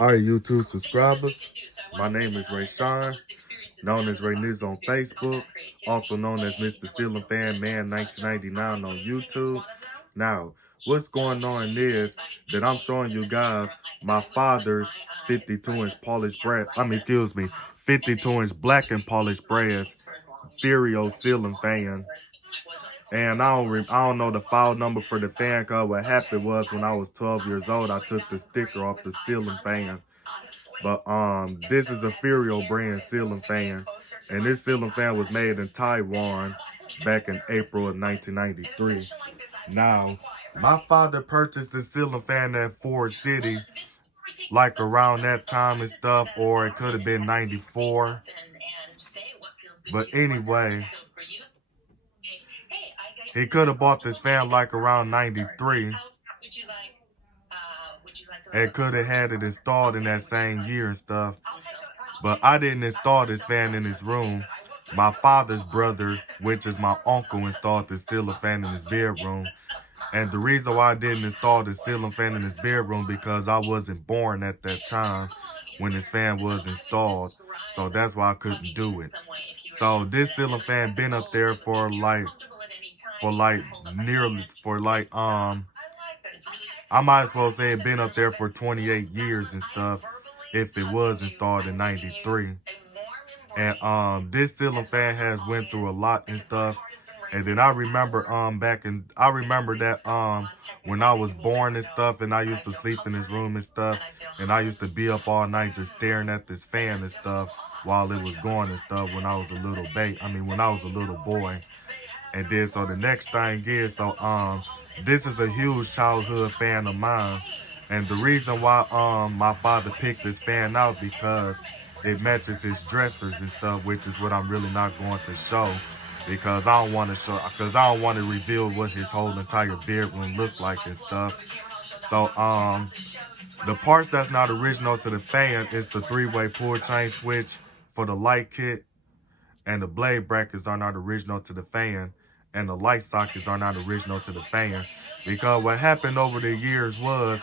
Alright, YouTube subscribers. My name is Ray Sean, known as Ray News on Facebook, also known as Mr. Ceiling Fan Man 1999 on YouTube. Now, what's going on is that I'm showing you guys my father's 52-inch polished brass. 52-inch black and polished brass Furio ceiling fan. And I don't know the file number for the fan, cause what happened was when I was 12 years old, I took the sticker off the ceiling fan. But this is a Furio brand ceiling fan, and this ceiling fan was made in Taiwan back in April of 1993. Now, my father purchased the ceiling fan at Ford City, like around that time and stuff, or it could have been 94. But anyway, he could have bought this fan like around 93. And could have had it installed in that same year and stuff. But I didn't install this fan in his room. My father's brother, which is my uncle, installed the ceiling fan in his bedroom. And the reason why I didn't install the ceiling fan in his bedroom because I wasn't born at that time when this fan was installed. So that's why I couldn't do it. So this ceiling fan been up there for I might as well say it been up there for 28 years and stuff if it was installed in 93. And this ceiling fan has went through a lot and stuff. And then I remember that when I was born and stuff, and I used to sleep in his room and stuff, and I used to be up all night just staring at this fan and stuff while it was going and stuff when I was a little when I was a little boy. And then so the next thing is, this is a huge childhood fan of mine. And the reason why my father picked this fan out because it matches his dressers and stuff, which is what I'm really not going to show because I don't want to reveal what his whole entire bedroom looked like and stuff. So the parts that's not original to the fan is the 3-way pull chain switch for the light kit, and the blade brackets are not original to the fan, and the light sockets are not original to the fan. Because what happened over the years was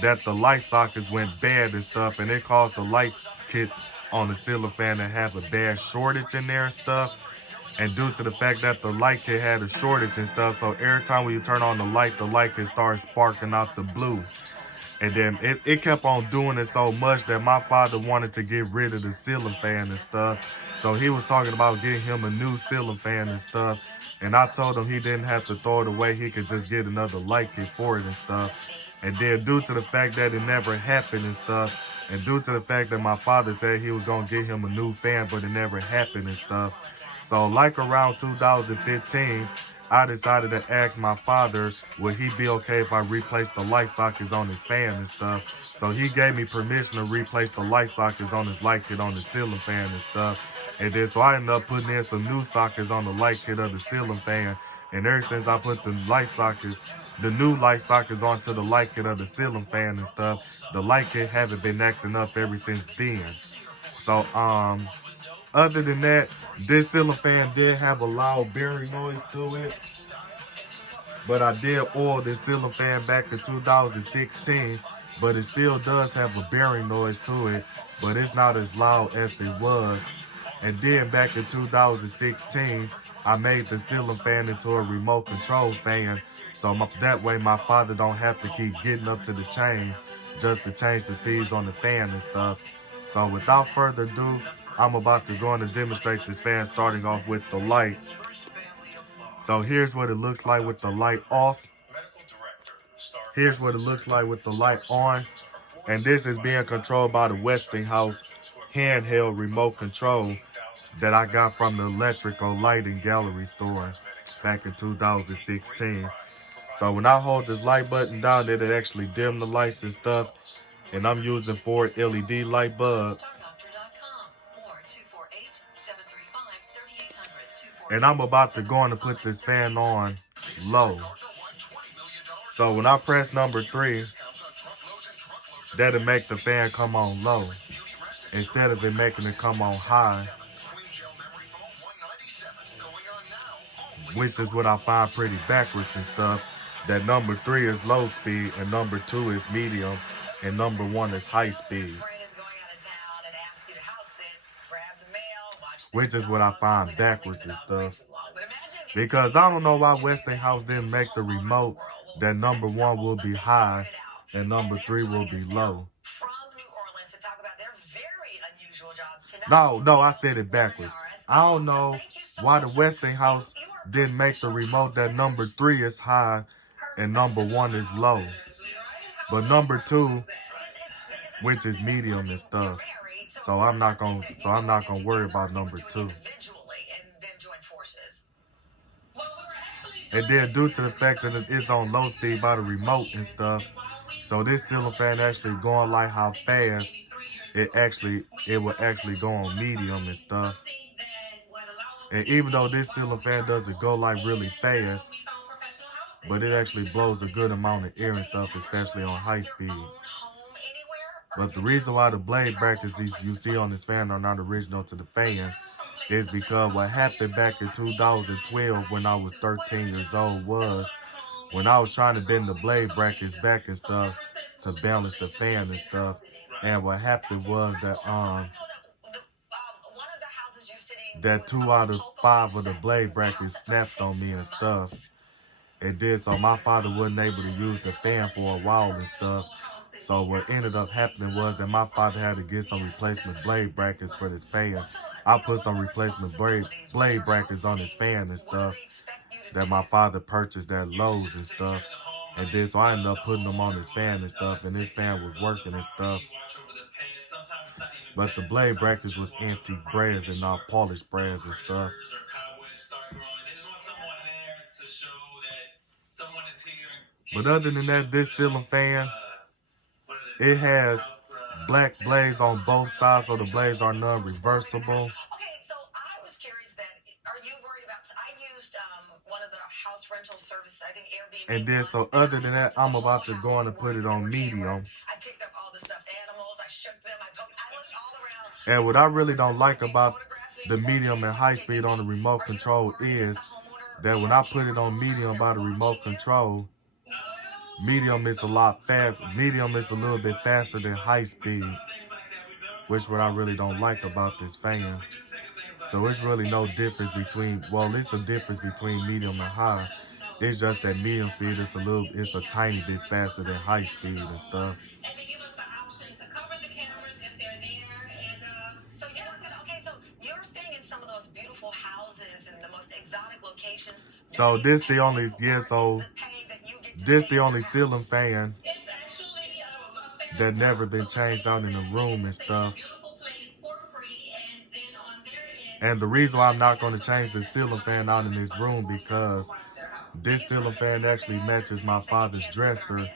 that the light sockets went bad and stuff, and it caused the light kit on the ceiling fan to have a bad shortage in there and stuff. And due to the fact that the light kit had a shortage and stuff, so every time when you turn on the light kit started sparking out the blue. And then it kept on doing it so much that my father wanted to get rid of the ceiling fan and stuff. So he was talking about getting him a new ceiling fan and stuff. And I told him he didn't have to throw it away. He could just get another light kit for it and stuff. And then due to the fact that it never happened and stuff, and due to the fact that my father said he was going to get him a new fan, but it never happened and stuff. So like around 2015, I decided to ask my father, would he be okay if I replaced the light sockets on his fan and stuff? So he gave me permission to replace the light sockets on his light kit on the ceiling fan and stuff. And then so I ended up putting in some new sockets on the light kit of the ceiling fan. And ever since I put the new light sockets onto the light kit of the ceiling fan and stuff, the light kit haven't been acting up ever since then. So other than that, this ceiling fan did have a loud bearing noise to it. But I did oil this ceiling fan back in 2016. But it still does have a bearing noise to it. But it's not as loud as it was. And then back in 2016, I made the ceiling fan into a remote control fan. So that way my father don't have to keep getting up to the chains just to change the speeds on the fan and stuff. So without further ado, I'm about to go on and demonstrate this fan starting off with the light. So here's what it looks like with the light off. Here's what it looks like with the light on. And this is being controlled by the Westinghouse handheld remote control that I got from the electrical lighting gallery store back in 2016. So when I hold this light button down, it'll actually dim the lights and stuff. And I'm using 4 LED light bulbs. And I'm about to go on and put this fan on low. So when I press number 3, that'll make the fan come on low instead of it making it come on high, which is what I find pretty backwards and stuff. That number 3 is low speed and number 2 is medium. and number 1 is high speed, which is what I find backwards and stuff. Because I don't know why Westinghouse didn't make the remote that number 1 will be high and number 3 will be low. No, I said it backwards. I don't know why the Westinghouse didn't make the remote that number 3 is high and number 1 is low. But number 2, which is medium and stuff. So I'm not gonna worry about number 2. And then due to the fact that it's on low speed by the remote and stuff, so this ceiling fan actually going like how fast it will actually go on medium and stuff. And even though this ceiling fan doesn't go like really fast, but it actually blows a good amount of air and stuff, especially on high speed. But the reason why the blade brackets you see on this fan are not original to the fan is because what happened back in 2012 when I was 13 years old was when I was trying to bend the blade brackets back and stuff to balance the fan and stuff. And what happened was that 2 out of 5 of the blade brackets snapped on me and stuff. It did, so my father wasn't able to use the fan for a while and stuff. So what ended up happening was that my father had to get some replacement blade brackets for this fan. I put some replacement blade brackets on his fan and stuff that my father purchased at Lowe's and stuff. And then so I ended up putting them on his fan and stuff, and his fan was working and stuff. But the blade brackets was antique brads and not polished brads and stuff. But other than that, this ceiling fan, it has black blades on both sides, so the blades are non-reversible. Okay, so I was curious then, are you worried about, I used one of the house rental services, I think Airbnb. And then so other than that, I'm about to go on and put it on medium. I picked up all the stuffed animals, I shook them, I looked all around. And what I really don't like about the medium and high speed on the remote control is that when I put it on medium by the remote control, medium is a lot fast. Medium is a little bit faster than high speed, which what I really don't like about this fan. So it's really no difference between, well, it's a difference between medium and high. It's just that medium speed is it's a tiny bit faster than high speed and stuff. And they give us the option to cover the cameras if they're there. And so you're staying in some of those beautiful houses and the most exotic locations. So this the only ceiling fan that never been changed out in the room and stuff. And the reason why I'm not going to change the ceiling fan out in this room because this ceiling fan actually matches my father's dresser,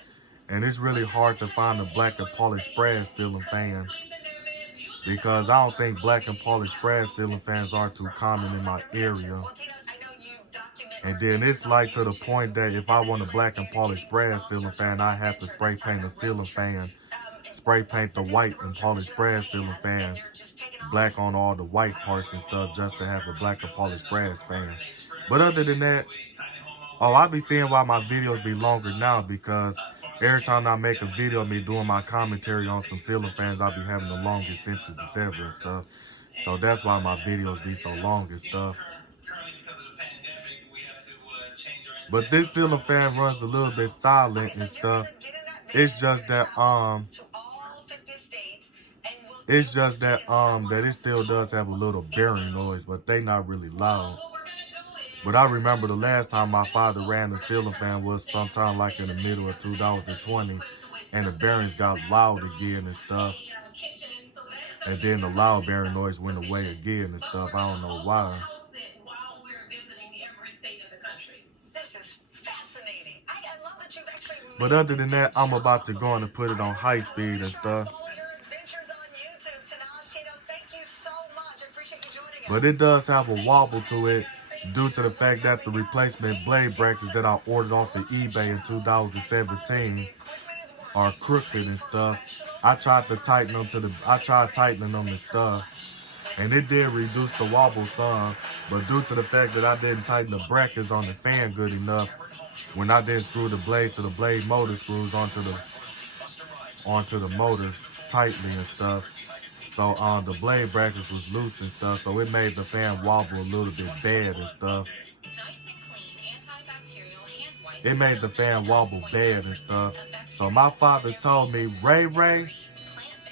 and it's really hard to find a black and polished brass ceiling fan because I don't think black and polished brass ceiling fans are too common in my area. And then it's like to the point that if I want a black and polished brass ceiling fan, I have to spray paint a ceiling fan, spray paint the white and polished brass ceiling fan black on all the white parts and stuff just to have a black and polished brass fan. But other than that, I be seeing why my videos be longer now because every time I make a video of me doing my commentary on some ceiling fans, I be having the longest sentences ever and stuff. So that's why my videos be so long and stuff. But this ceiling fan runs a little bit silent and stuff. It's just that that it still does have a little bearing noise, but they not really loud. But I remember the last time my father ran the ceiling fan was sometime like in the middle of 2020, and the bearings got loud again and stuff. And then the loud bearing noise went away again and stuff. I don't know why. But other than that, I'm about to go on and put it on high speed and stuff. But it does have a wobble to it due to the fact that the replacement blade brackets that I ordered off of eBay in 2017 are crooked and stuff. I tried tightening them and stuff, and it did reduce the wobble some, but due to the fact that I didn't tighten the brackets on the fan good enough, when I didn't screw the blade to the blade motor screws onto the onto the motor tightly and stuff. So the blade brackets was loose and stuff, so it made the fan wobble a little bit bad and stuff. It made the fan wobble bad and stuff. So my father told me, Ray,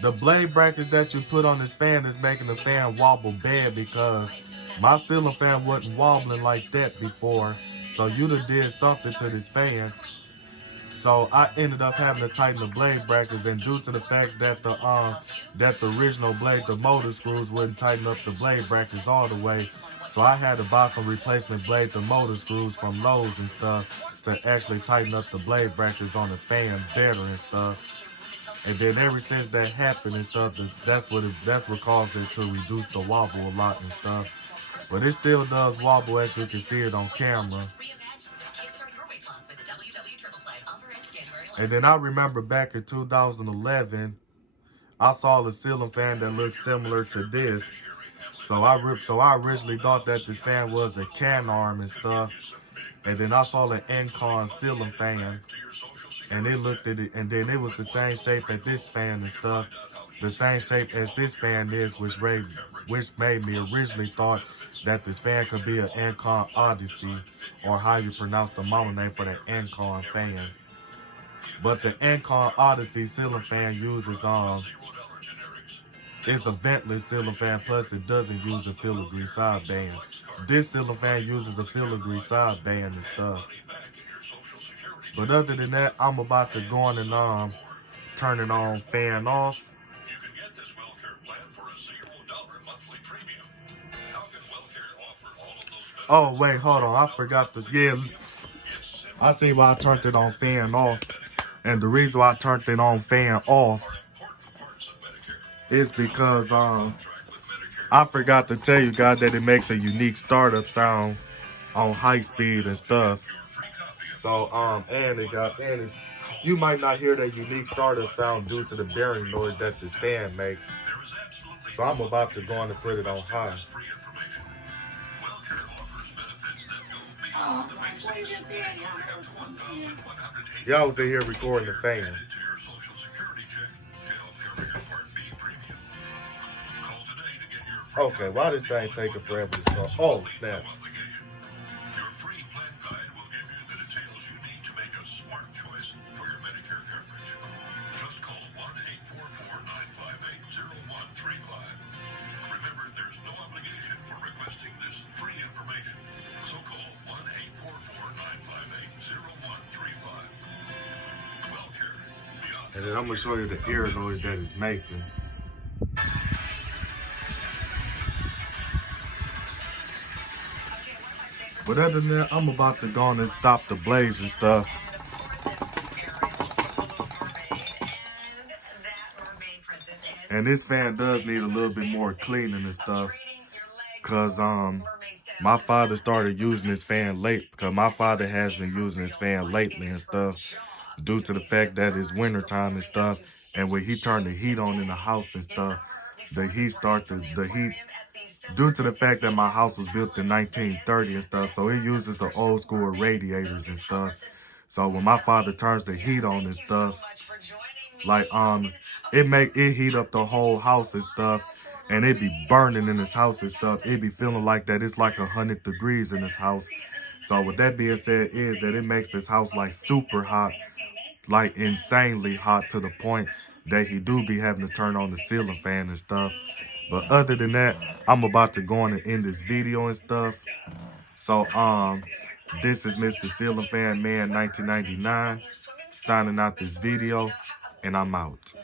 the blade brackets that you put on this fan is making the fan wobble bad because my ceiling fan wasn't wobbling like that before. So you done did something to this fan. So I ended up having to tighten the blade brackets, and due to the fact that the original blade, the motor screws wouldn't tighten up the blade brackets all the way, so I had to buy some replacement blade, the motor screws from Lowe's and stuff to actually tighten up the blade brackets on the fan better and stuff. And then ever since that happened and stuff, that's what caused it to reduce the wobble a lot and stuff. But it still does wobble, as you can see it on camera. And then I remember back in 2011, I saw a ceiling fan that looked similar to this. So I originally thought that this fan was a can arm and stuff. And then I saw an Encon ceiling fan, and it looked at it, and then it was the same shape as this fan and stuff, the same shape as this fan is, which made me originally thought that this fan could be an Encon Odyssey, or how you pronounce the model name for that Encon fan. But the Encon Odyssey ceiling fan uses it's a ventless ceiling fan, plus it doesn't use a filigree sideband. This ceiling fan uses a filigree sideband and stuff. But other than that, I'm about to go on and turn it on fan off. Oh wait, hold on, I forgot to I see why I turned it on fan off. And the reason why I turned it on fan off is because I forgot to tell you guys that it makes a unique startup sound on high speed and stuff. So you might not hear that unique startup sound due to the bearing noise that this fan makes. So I'm about to go on and put it on high. Y'all was in here recording the fan. Okay, why this thing taking forever to start? Oh, snaps. And then I'm going to show you the ear noise that it's making. But other than that, I'm about to go on and stop the blaze and stuff. And this fan does need a little bit more cleaning and stuff. Cause my father started using this fan late, because my father has been using this fan lately and stuff, due to the fact that it's wintertime and stuff. And when he turned the heat on in the house and stuff, the heat due to the fact that my house was built in 1930 and stuff, so it uses the old school radiators and stuff. So when my father turns the heat on and stuff, like it heat up the whole house and stuff, and it be burning in his house and stuff. It be feeling like that it's like 100 degrees in his house. So with that being said, is that it makes this house like super hot, like insanely hot, to the point that he do be having to turn on the ceiling fan and stuff. But other than that, I'm about to go on and end this video and stuff. So this is Mr. Ceiling Fan Man 1999 signing out this video, and I'm out.